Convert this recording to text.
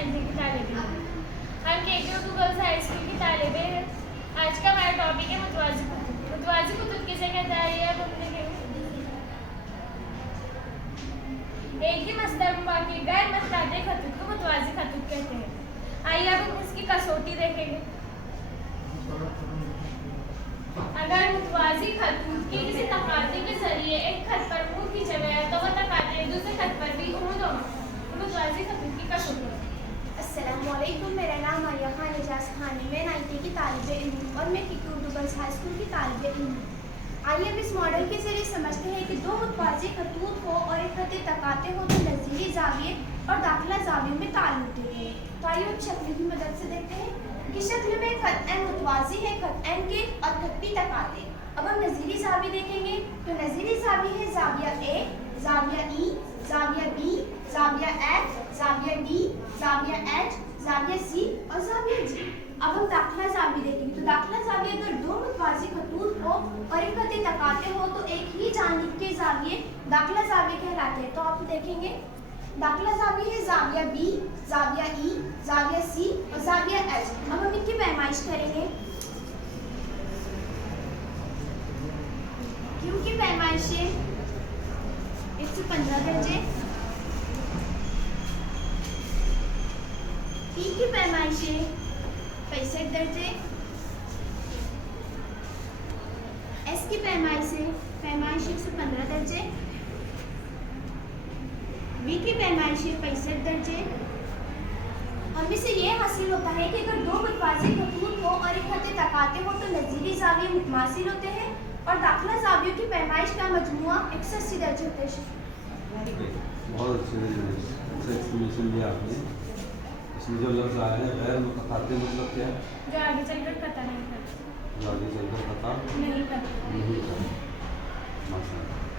Ninety की तालिबे हैं। हम KK गर्ल्स हाई स्कूल की तालिबे हैं। आज का हमारा टॉपिक है मुतवाज़ी कुतुब। मुतवाज़ी कुतुब किसे कहता है ये अब हम देखेंगे। एक ही मसदर में वाक़ई गैर मुतअद्दिद खतूत को मुतवाज़ी खतूत कहते हैं। आइए अब हम इसकी कसौटी देखेंगे। अगर मुतवाज़ी खतूत के किसी तकाते के जरिए एक खत पर मुँह की जगह तो वह तकाते दूसरे खत पर भी उम्मीद हो मुतवाज़ी खतूत की कसौटी। अस्सलामुअलैकुम, मेरा नाम आर्या खान एजाज खान है। मैं 9th की तालिबे इल्म और मैं KK गर्ल्स हाई स्कूल की तालिबे इल्म। आइए अब इस मॉडल के जरिए समझते हैं कि दो मुतवाज़ी खतूत हो और एक खत तकाते हो तो नज़ीरी ज़ाविये और दाखिला ज़ाविये में ताल होते हैं। तो आइए हम शक्ल की मदद से देखते हैं कि शक्ल में खत एन मुतवाज़ी है खत एन के और खत पी तकाते। अब हम नज़ीरी ज़ाविये देखेंगे तो नज़ीरी ज़ाविये है ज़ाविया ए, ज़ाविया ई, ज़ाविया बी, ज़ाविया एफ, ज़ाविया डी, ज़ाविया एच, ज़ाविया सी और ज़ाविया जी। अब हम दाखिला ज़ाविये देखेंगे तो दाखिला ज़ाविये अगर दो मुतवाज़ी खतूत हो और एक खत तकाते हो तो एक ही जानिब के ज़ाविये दाखिला ज़ाविये कहलाते हैं। तो आप देखेंगे दाखिला ज़ाविये है ज़ाविया बी, ज़ाविया ई, ज़ाविया सी और ज़ाविया एच। अब हम इनकी पैमाइश करेंगे। क्यू की पैमाइश है 115 दर्जे, पी की पैमाइश है 65 दर्जे, एस की पैमाइश है 115 दर्जे, बी की पैमाइश है 65 दर्जे। और इससे ये हासिल होता है कि अगर दो मुतवाज़ी खतूत हो और एक खत तकाते हो तो नज़ीरी ज़ाविये मुतमासिल होते हैं और दाखिला ज़ावियों की पैमाइश का मजमुआ 180 दर्जे होते हैं। बहुत अच्छा एक्सप्लेनेशन दिया आपने। इसमें जो लफ्ज़ आया है गैर मुतक़ातिल मतलब क्या है? जो आगे चलकर पता नहीं करता। जो आगे चलकर पता नहीं करता। नहीं करता। माशाअल्लाह।